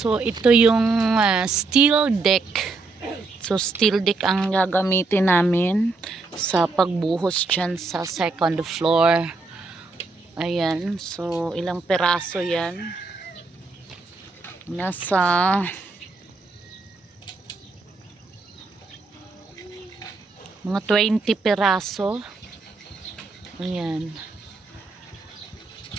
So ito yung steel deck. So steel deck ang gagamitin namin sa pagbuhos dyan sa second floor. Ayan, so ilang peraso yan? Nasa mga 20 peraso. Ayan.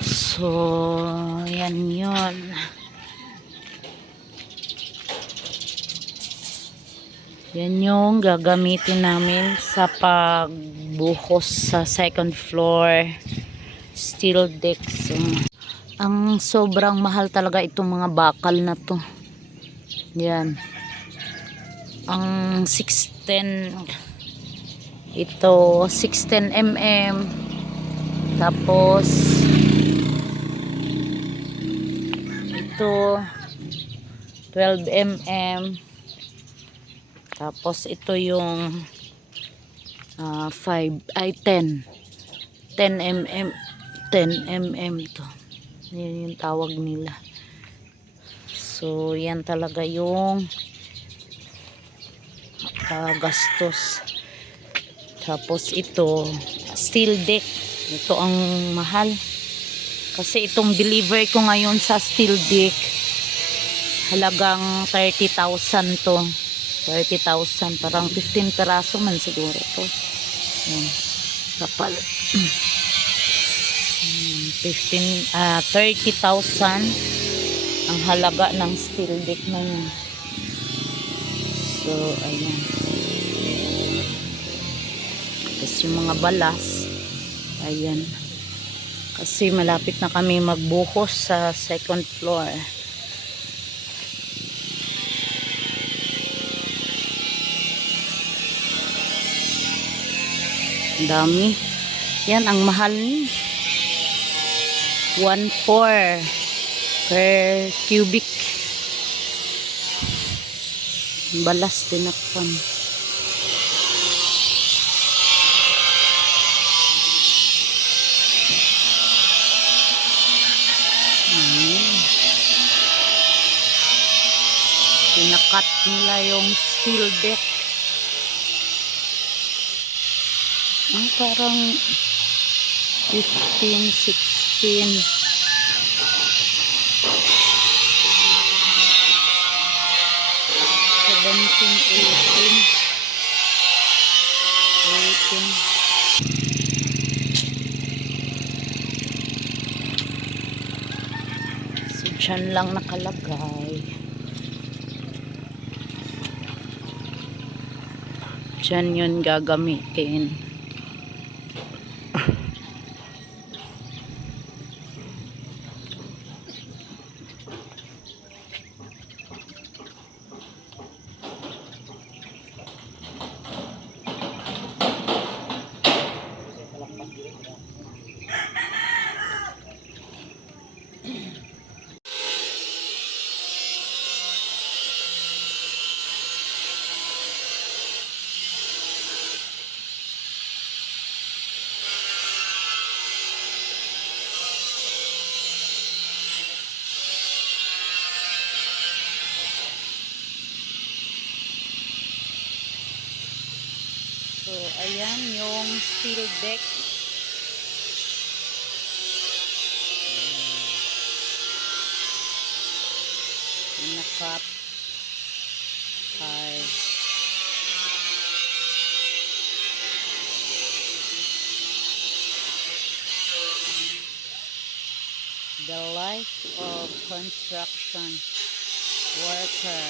So, ayan yun. Yan yung gagamitin namin sa pagbuhos sa second floor steel decks. Ang sobrang mahal talaga itong mga bakal na to. Yan. Ang 610 ito 610 mm, tapos ito 12 mm, tapos ito yung 5 ay 10 mm 10 mm to. Yan yung tawag nila. So yan talaga yung gastos. Tapos ito steel deck, ito ang mahal kasi itong deliver ko ngayon sa steel deck halagang 30,000 to. 30,000, parang 15 peraso man siguro to. Yan, kapal. 30,000 ang halaga ng steel deck na yun. So ayan, tapos yung mga balas, ayan, kasi malapit na kami magbuhos sa second floor. Ang dami. Yan ang mahal ni 1,400 per cubic. Balas tinakpan. Pinakat nila yung steel deck. Parang 15, 16. 18. So dyan lang nakalagay. Dyan yun gagamitin. So, ayan yung steel deck. Nakat. Ay. The life of construction worker.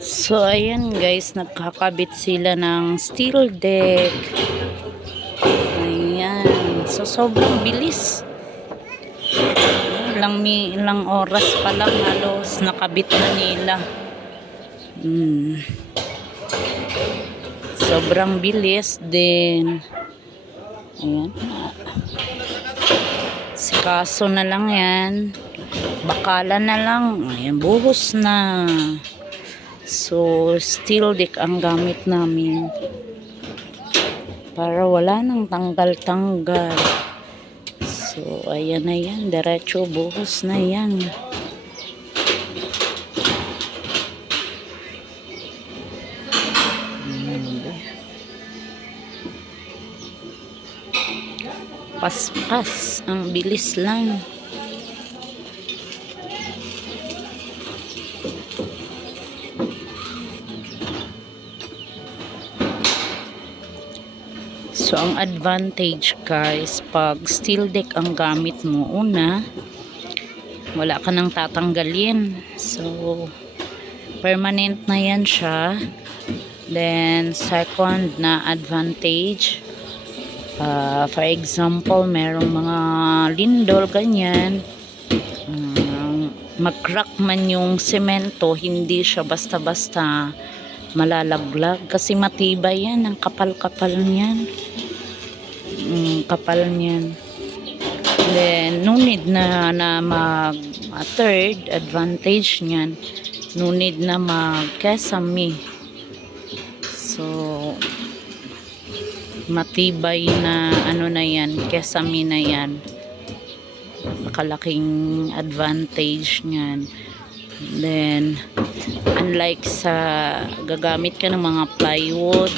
So ayan guys, nagkakabit sila ng steel deck. Ayan, so sobrang bilis. ilang oras pa lang halos nakabit na nila. Sobrang bilis din. Ayan. Sikaso na lang yan. Bakalan na lang. Ayan, buhos na. So, steel deck ang gamit namin. Para wala nang tanggal-tanggal. So, ayan na yan. Diretso, buhos na yan. Paspas. Ang bilis lang. So, ang advantage guys, pag steel deck ang gamit mo, una, wala ka nang tatanggalin. So, permanent na yan siya. Then, second na advantage, for example, merong mga lindol, ganyan, mag-crack man yung semento, hindi siya basta-basta malalaglag kasi matibay yan, ang kapal-kapal niyan. Kapal niyan. Then, no need na third advantage niyan, no need na mag-kesame. So, matibay na ano na yan, kesame na yan. Nakalaking advantage niyan. Then, unlike sa gagamit ka ng mga plywood,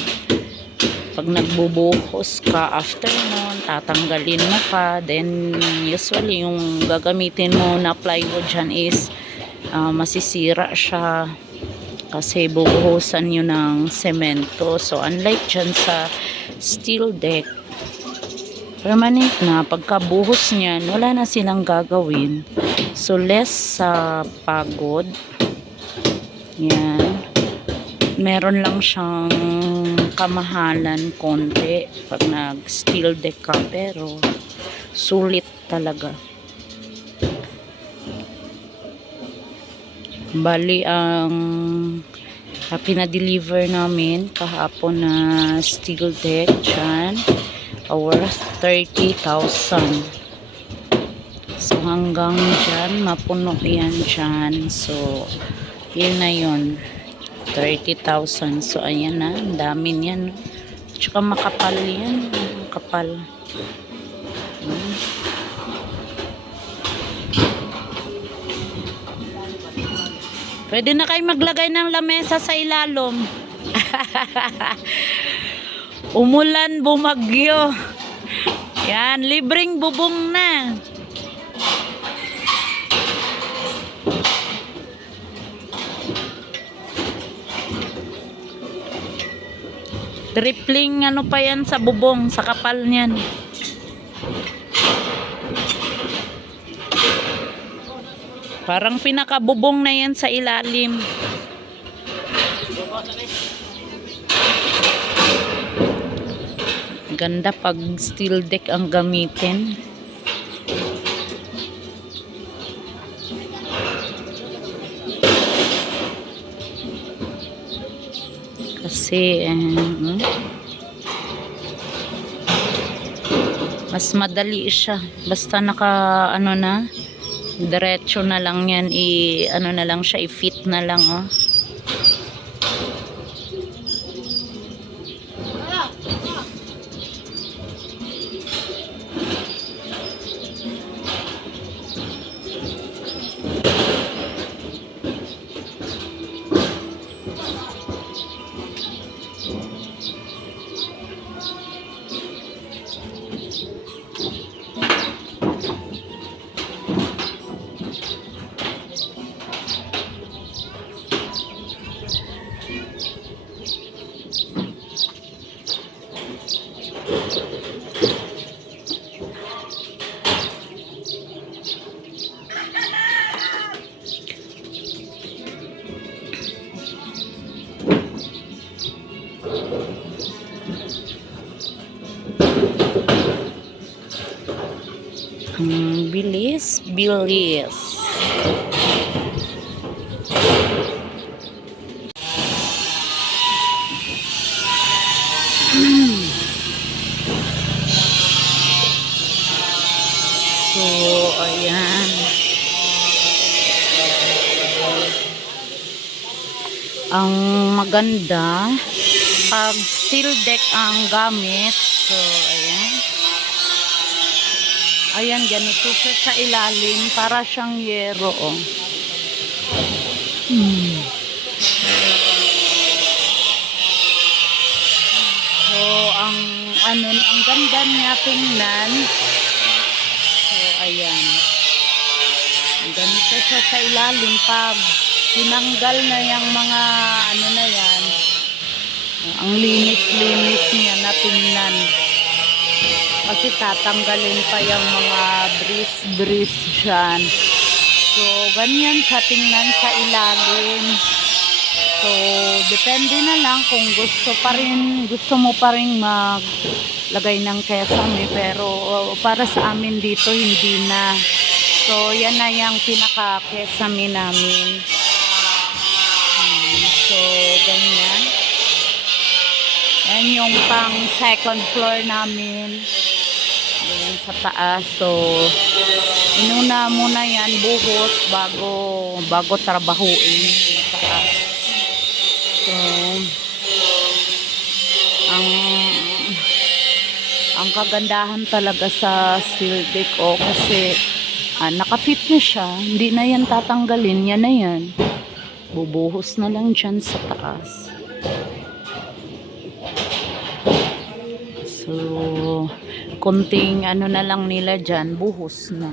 pag nagbubuhos ka, after nun, tatanggalin mo pa. Then, usually, yung gagamitin mo na plywood dyan is masisira siya kasi bubuhusan yun ng semento. So, unlike dyan sa steel deck, permanent na. Pagkabuhos niyan, wala na silang gagawin. So, less sa pagod. Yan. Meron lang siyang kamahalan konti pag nag steel deck ka, pero sulit talaga. Bali ang pinadeliver namin kahapon na steel deck dyan, worth 30,000. So hanggang dyan mapuno yan dyan. So yun na yun, 30,000. So ayan na, ang dami niyan. Tsaka makapal yan, makapal. Pwede na kayo maglagay ng lamesa sa ilalom. Umulan, bumagyo. Yan, libreng bubong na. Tripling ano pa yan sa bubong, sa kapal niyan. Parang pinakabubong na yan sa ilalim. Ganda pag steel deck ang gamitin. Kasi mas madali siya. Basta naka ano na, diretso na lang yan, ano na lang siya, i-fit na lang, oh. Ang bilis, bilis. So, ayan. Ang maganda, pag steel deck ang gamit, so, ayan. Ayan, ganito siya sa ilalim, para siyang yero, oh. So, ang ganda niya tingnan. So, ayan. Ganito siya sa ilalim pag tinanggal na yung mga na yan. Ang linis-linis niya na tingnan. Kasi tatanggalin pa yung mga bris-bris dyan. So, ganyan sa tingnan sa ilalim. So, depende na lang kung gusto mo pa rin maglagay ng kesame, pero para sa amin dito hindi na. So, yan na yung pinaka-kesame namin. So, ganyan. Yan yung pang second floor namin. Yan sa taas. So, inuna muna yan buhos bago trabahuin yung taas. So, ang kagandahan talaga sa steel deck kasi nakafit na siya, hindi na yan tatanggalin, yan na yan, bubuhos na lang dyan sa taas. So, konting na lang nila dyan, buhos na.